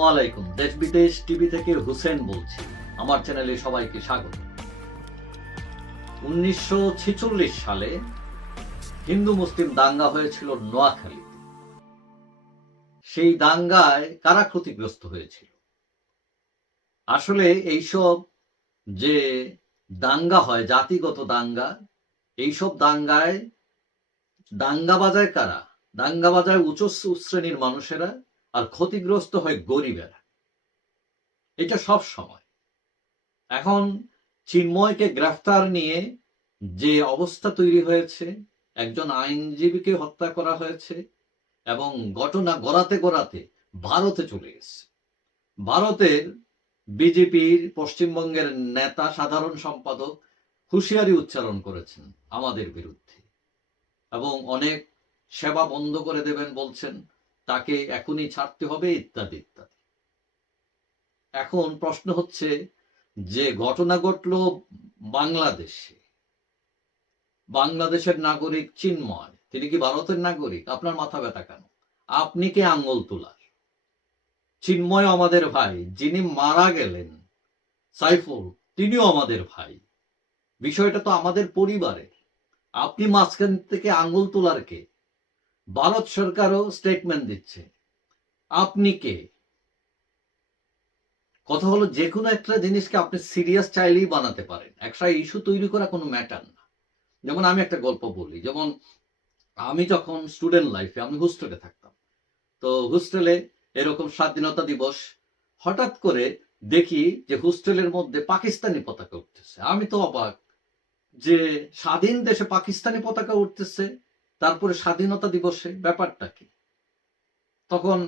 আলাইকুম। দেশ বিদেশ টিভি থেকে হুসেন বলছি। আমার চ্যানেলে সবাইকে স্বাগত। উনিশশো সালে হিন্দু মুসলিম দাঙ্গা হয়েছিল সেই দাঙ্গায় কারা ক্ষতিগ্রস্ত হয়েছিল? আসলে এইসব যে দাঙ্গা হয়, জাতিগত দাঙ্গা, এইসব দাঙ্গায় দাঙ্গা বাজায় কারা? দাঙ্গা বাজায় উচ্চ শ্রেণির মানুষেরা আর ক্ষতিগ্রস্ত হয় গরিবেরা। এটা সব সময়। এখন চিন্ময়কে গ্রেফতার নিয়ে যে অবস্থা তৈরি হয়েছে, একজন আইনজীবীকে হত্যা করা হয়েছে এবং ঘটনা গড়াতে গড়াতে ভারতে চলে গেছে। ভারতের বিজেপির পশ্চিমবঙ্গের নেতা, সাধারণ সম্পাদক হুঁশিয়ারি উচ্চারণ করেছেন আমাদের বিরুদ্ধে এবং অনেক সেবা বন্ধ করে দেবেন বলছেন। তাকে এখনই ছাড়তে হবে ইত্যাদি ইত্যাদি। এখন প্রশ্ন হচ্ছে যে ঘটনা ঘটল বাংলাদেশে। বাংলাদেশের নাগরিক চিন্ময়, তিনি কি ভারতের নাগরিক? আপনার মাথা ব্যথা কেন? আপনি কে আঙ্গুল তোলার? চিন্ময় আমাদের ভাই, যিনি মারা গেলেন, সাইফুল, তিনিও আমাদের ভাই। বিষয়টা তো আমাদের পরিবারের। আপনি মাঝখান থেকে আঙ্গুল তোলার কে? ভারত সরকারও স্টেটমেন্ট দিচ্ছে। আপনি কে? কথা হলো যে কোনো একটা জিনিসকে আপনি সিরিয়াস চাইলেই বানাতে পারেন। একটা ইস্যু তৈরি করা কোনো ম্যাটার না। যেমন আমি একটা গল্প বলি। যেমন আমি যখন স্টুডেন্ট লাইফে আমি হোস্টেলে থাকতাম। তো হোস্টেলে এরকম স্বাধীনতা দিবস, হঠাৎ করে দেখি যে হোস্টেলের মধ্যে পাকিস্তানি পতাকা উঠতেছে। আমি তো অবাক যে স্বাধীন দেশে পাকিস্তানি পতাকা উঠতেছে। তারপরে স্বাধীনতা দিবসে ব্যাপারটা কি? তখন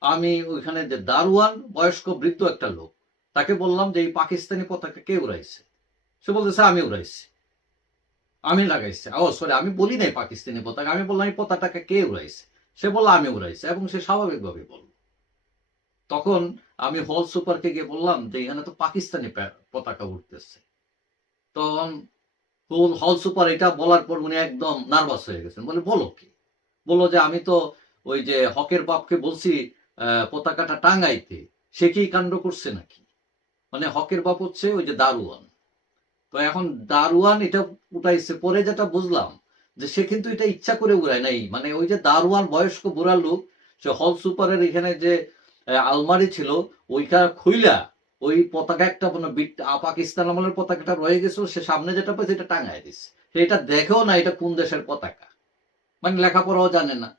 আমি ওইখানে যে দারোয়ান বয়স্ক বৃদ্ধ একটা লোক, তাকে বললাম যে এই পাকিস্তানি পতাকা কে উড়াইছে? সে বলতেছে আমি উড়াইছি। আমি লাগাইছি। ও সরি আমি বলি নাই পাকিস্তানি পতাকা, আমি বললাম, এই পতাকাটা কে উড়াইছে? সে বলল, আমি উড়াইছি। এবং সে স্বাভাবিকভাবে বলল। তখন আমি হল সুপারকে গিয়ে বললাম যে, এখানে তো পাকিস্তানি পতাকা উঠতেছে তখন ফুল হল সুপার এটা বলার পর উনি একদম নার্ভাস হয়ে গেছেন। বলে, বলো কি? বলল যে, আমি তো ওই যে হকের বাপকে বলছি পতাকাটা টাঙ্গাইতে সে কি কাণ্ড করছে নাকি? মানে হকের বাপ হচ্ছে ওই যে দারুয়ান। তো এখন দারুয়ান এটা উঠাইছে পরে যেটা বুঝলাম, যে সে কিন্তু এটা ইচ্ছা করে উড়ায় নাই। মানে ওই যে দারুয়ান বয়স্ক বুড়া লোক, সে হল সুপারের এখানে যে আলমারি ছিল, ওইটা খুইলা ওই পতাকা একটা মানে পাকিস্তান আমলের পতাকাটা রয়ে গেছিল সে সামনে যেটা পাইছে এটা টাঙায় দিচ্ছে এটা দেখেও না এটা কোন দেশের পতাকা। মানে লেখাপড়াও জানে না।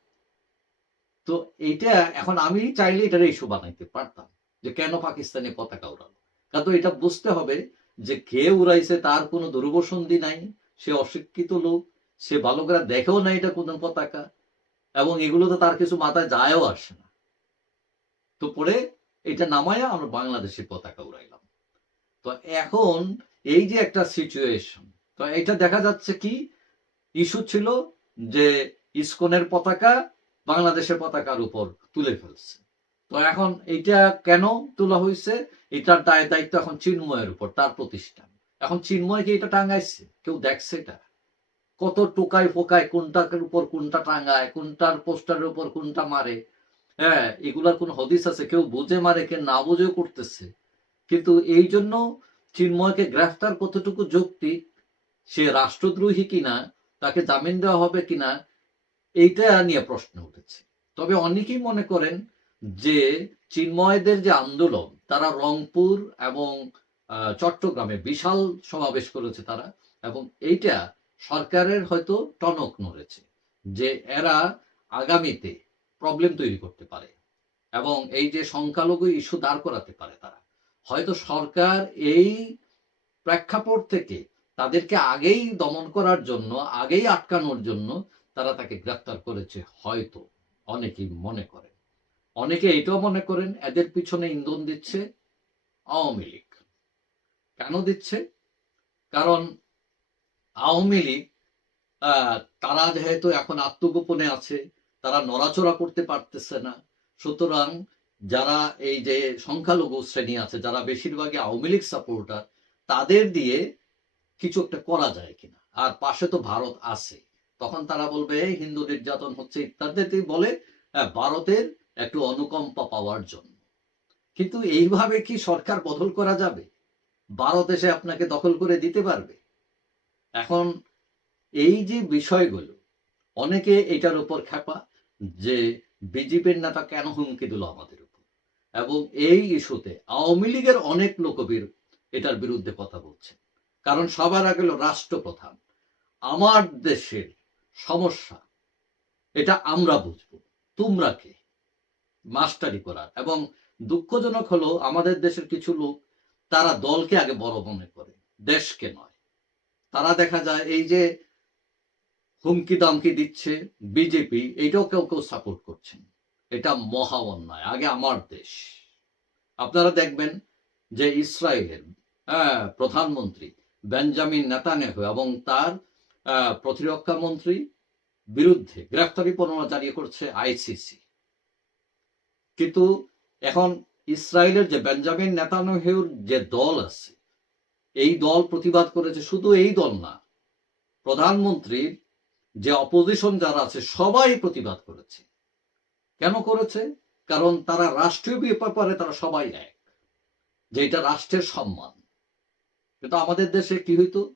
তো এইটা এখন আমি চাইলে এটার ইস্যু বানাইতে পারতাম, যে কেন পাকিস্তানি পতাকা উড়ালো? কারণ এটা বুঝতে হবে যে কে উড়াইছে, তার কোনো দুর্বসন্ধি নাই, সে অশিক্ষিত লোক, সে ভালো করে দেখেও না এটা কোন পতাকা, এবং এগুলো তো তার কিছু মাথায় যায়ও আসে না। তো পরে এটা নামায়া আমরা বাংলাদেশের পতাকা উড়াইলাম। তো এখন এই যে একটা সিচুয়েশন তো এটা দেখা যাচ্ছে কি ইস্যু ছিল যে ইসকনের পতাকা বাংলাদেশের পতাকার উপর তুলে ফেলছে। তো এখন এটা কেন তোলা হয়েছে? এটার দায় দায়িত্ব এখন চিন্ময়ের উপর, তার প্রতিষ্ঠান। এখন চিন্ময় কি এটা টাঙ্গাইছে কেউ দেখছে এটা? কত টোকায় ফোকায় কোনটার উপর কোনটা টাঙ্গায় কোনটার পোস্টারের উপর কোনটা মারে? হ্যাঁ এগুলার কোন হদিস আছে, কেউ বুঝে মারে কে না বুঝেও করতেছে। কিন্তু এই জন্য চিন্ময়কে গ্রেফতার কতটুকু যৌক্তিক সে রাষ্ট্রদ্রোহী কিনা, তাকে জামিন দেওয়া হবে কিনা, এইটা নিয়ে প্রশ্ন উঠেছে। তবে অনেকেই মনে করেন যে চিন্ময়দের যে আন্দোলন, তারা রংপুর এবং চট্টগ্রামে বিশাল সমাবেশ করেছে তারা, এবং এইটা সরকারের হয়তো টনক নড়েছে যে এরা আগামীতে প্রবলেম তৈরি করতে পারে। এবং এই যে সংখ্যালঘু ইস্যু দাঁড় করাতে পারে তারা। হয়তো সরকার এই প্রেক্ষাপট থেকে তাদেরকে আগেই দমন করার জন্য, আগেই আটকানোর জন্য তারা তাকে গ্রেফতার করেছে হয়তো অনেকেই মনে করেন। অনেকে এটাও মনে করেন, এদের পিছনে ইন্ধন দিচ্ছে আওয়ামী লীগ। কেন দিচ্ছে? কারণ আওয়ামী লীগ তারা যেহেতু এখন আত্মগোপনে আছে তারা নড়াচড়া করতে পারতেছে না। সুতরাং যারা এই যে সংখ্যালঘু শ্রেণি আছে, যারা বেশিরভাগই আওয়ামী লীগ সাপোর্টার তাদের দিয়ে কিছু একটা করা যায় কিনা। আর পাশে তো ভারত আছে। তখন তারা বলবে হিন্দু নির্যাতন হচ্ছে ইত্যাদি। বলে ভারতের একটু অনুকম্পা পাওয়ার জন্য। কিন্তু এইভাবে কি সরকার বদল করা যাবে? ভারত এসে আপনাকে দখল করে দিতে পারবে? এখন এই যে বিষয়গুলো, অনেকে এটার উপর খেপা যে বিজেপির নেতা কেন হুমকি দিল আমাদের উপর? এবং এই ইস্যুতে আওয়ামী লীগের অনেক লোকবীর এটার বিরুদ্ধে কথা বলছে কারণ সবার আগে হলো রাষ্ট্রপ্রধান। আমার দেশের সমস্যা, এটা আমরা বুঝব। তোমরা কে? মাস্টারি করার। এবং দুঃখজনক হলো আমাদের দেশের কিছু লোক, তারা দলকে আগে বড় মনে করে, দেশকে নয়। তারা দেখা যায় এই যে হুমকি দামকি দিচ্ছে বিজেপি এটাও কেউ কেউ সাপোর্ট করছেন। এটা মহা অন্যায় আগে আমার দেশ। আপনারা দেখবেন যে ইসরায়েলের হ্যাঁ, প্রধানমন্ত্রী বেঞ্জামিন নেতানিয়াহু এবং তার প্রতিরক্ষা মন্ত্রী বিরুদ্ধে গ্রেফতারি পরোয়ানা জারি করছে আইসিসি। কিন্তু এখন ইসরায়েলের যে বেঞ্জামিন নেতানিয়াহুর যে দল আছে এই দল প্রতিবাদ করেছে শুধু এই দল না প্রধানমন্ত্রীর যে অপোজিশন যারা আছে, সবাই প্রতিবাদ করেছে। কেন করেছে? কারণ তারা রাষ্ট্রীয় ব্যাপারে তারা সবাই এক, যে এটা রাষ্ট্রের সম্মান। কিন্তু আমাদের দেশে কি হইতো?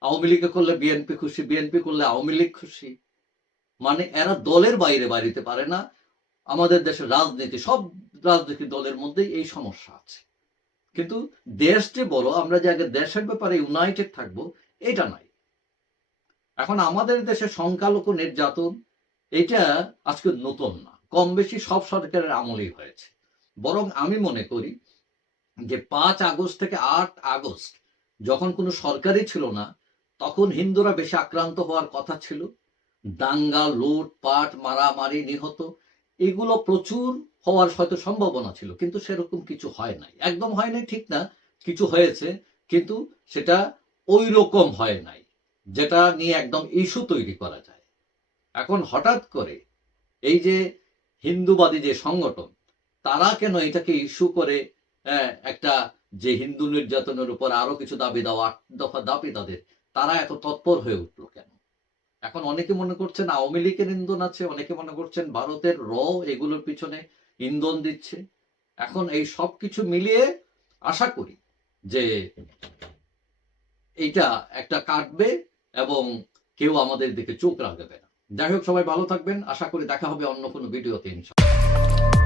আওয়ামী লীগে করলে বিএনপি খুশি বিএনপি করলে আওয়ামী লীগ খুশি। মানে এরা দলের বাইরে বাড়িতে পারে না। আমাদের দেশের রাজনীতি, সব রাজনৈতিক দলের মধ্যেই এই সমস্যা আছে। কিন্তু দেশ যে বড় আমরা যে আগে দেশের ব্যাপারে ইউনাইটেড থাকব, এটা নাই। এখন আমাদের দেশে সংখ্যালঘু নির্যাতন, এটা আজকে নতুন না। কম বেশি সব সরকারের আমলেই হয়েছে। বরং আমি মনে করি যে পাঁচ আগস্ট থেকে আট আগস্ট যখন কোনো সরকারই ছিল না, তখন হিন্দুরা বেশি আক্রান্ত হওয়ার কথা ছিল। দাঙ্গা, লুট, পাট, মারামারি নিহত, এগুলো প্রচুর হওয়ার হয়তো সম্ভাবনা ছিল, কিন্তু সেরকম কিছু হয় নাই। একদম হয় নাই, ঠিক না, কিছু হয়েছে, কিন্তু সেটা ওই রকম হয় নাই। যেটা নিয়ে একদম ইস্যু তৈরি করা যায়। এখন হঠাৎ করে এই যে হিন্দুবাদী যে সংগঠন, তারা কেন এটাকে ইস্যু করে একটা যে হিন্দু নির্যাতনের উপর আরও কিছু দাবি দেওয়া, আট দফা দাবি তাদের, তারা এত তৎপর হয়ে উঠল কেন? এখন অনেকে মনে করছেন আওয়ামী লীগের ইন্ধন আছে, অনেকে মনে করছেন ভারতের র এগুলোর পিছনে ইন্ধন দিচ্ছে। এখন এই সব কিছু মিলিয়ে আশা করি যে এইটা একটা কাটবে এবং কেউ আমাদের দিকে চোখ রাখবে না। যাই হোক, সবাই ভালো থাকবেন। আশা করি দেখা হবে অন্য কোনো ভিডিওতে, ইনশাআল্লাহ।